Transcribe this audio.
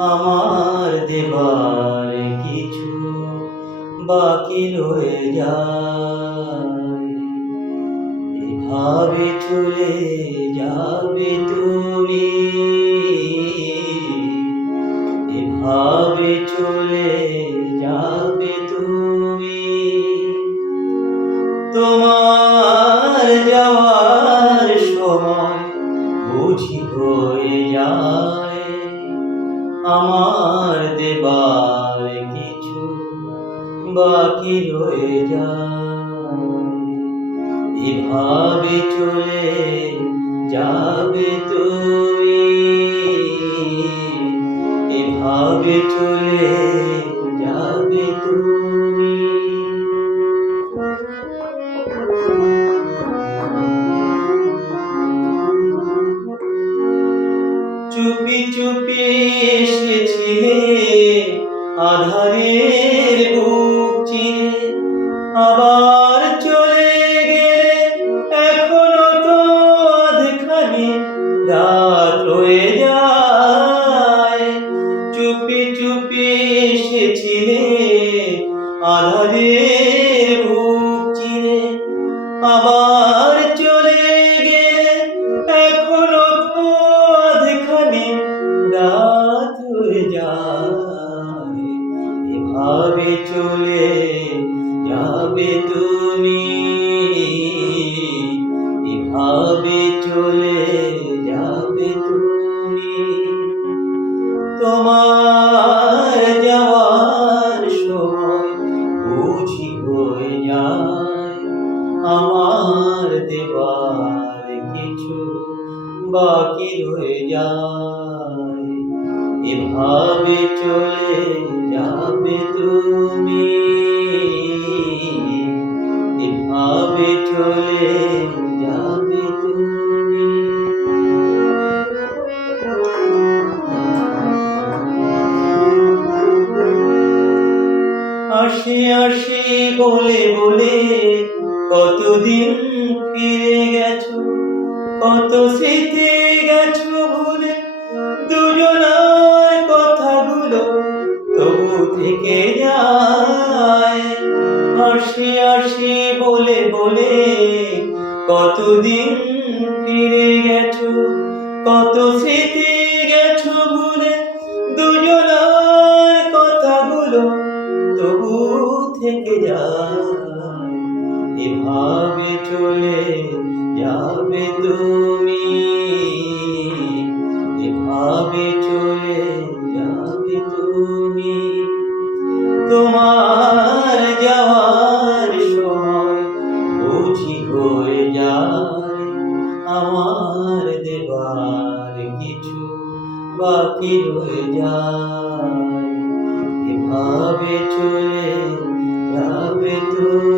আমার দেবার কিছু বাকি রয়ে যায়। এভাবে চলে যাবে তুমি, এভাবে চলে যাবে তুমি। তোমার যাওয়ার সময় বুঝি হয়ে যায় আমার দেবার কিছু বাকি রয়ে যায়। এভাবে চলে যাবে তুমি, এভাবে চলে যাবে তুমি। চুপি চুপি এসেছিলে আধারের বুক চিরে, আবার চলে গেলে এখনো তো আধখানি রাত রয়ে যায়। চুপি চুপি এসেছিলে আধারের বুক চিরে, আবার চলে গেলে এখনো তো আধখানি রাত হয়ে যায়। এভাবে চলে যাবে তুমি, এভাবে চলে যাবে তুমি। তোমার যাওয়ার সময় বুঝি হয়ে যায় আমার দেবার কিছু বাকি রয়ে যায়। এভাবে চলে যাবে তুমি, এভাবে চলে যাবে তুমি। আসি আসি বলে বলে কতদিন ফিরে গেছো, কত স্মৃতি গেছো ভুলে, দুজনার কথাগুলো তবু থেকে যায়। আসি আসি বলে বলে কতদিন ফিরে গেছো, কত স্মৃতি গেছো ভুলে, দুজনার কথাগুলো তবু থেকে যায়। এভাবে চলে যাবে তুমি, এভাবে চলে যাবে তুমি। তোমার যাওয়ার সময় বুঝি হয়ে যায় আমার দেবার কিছু বাকি রয়ে যায়। এভাবে চলে যাবে তুমি।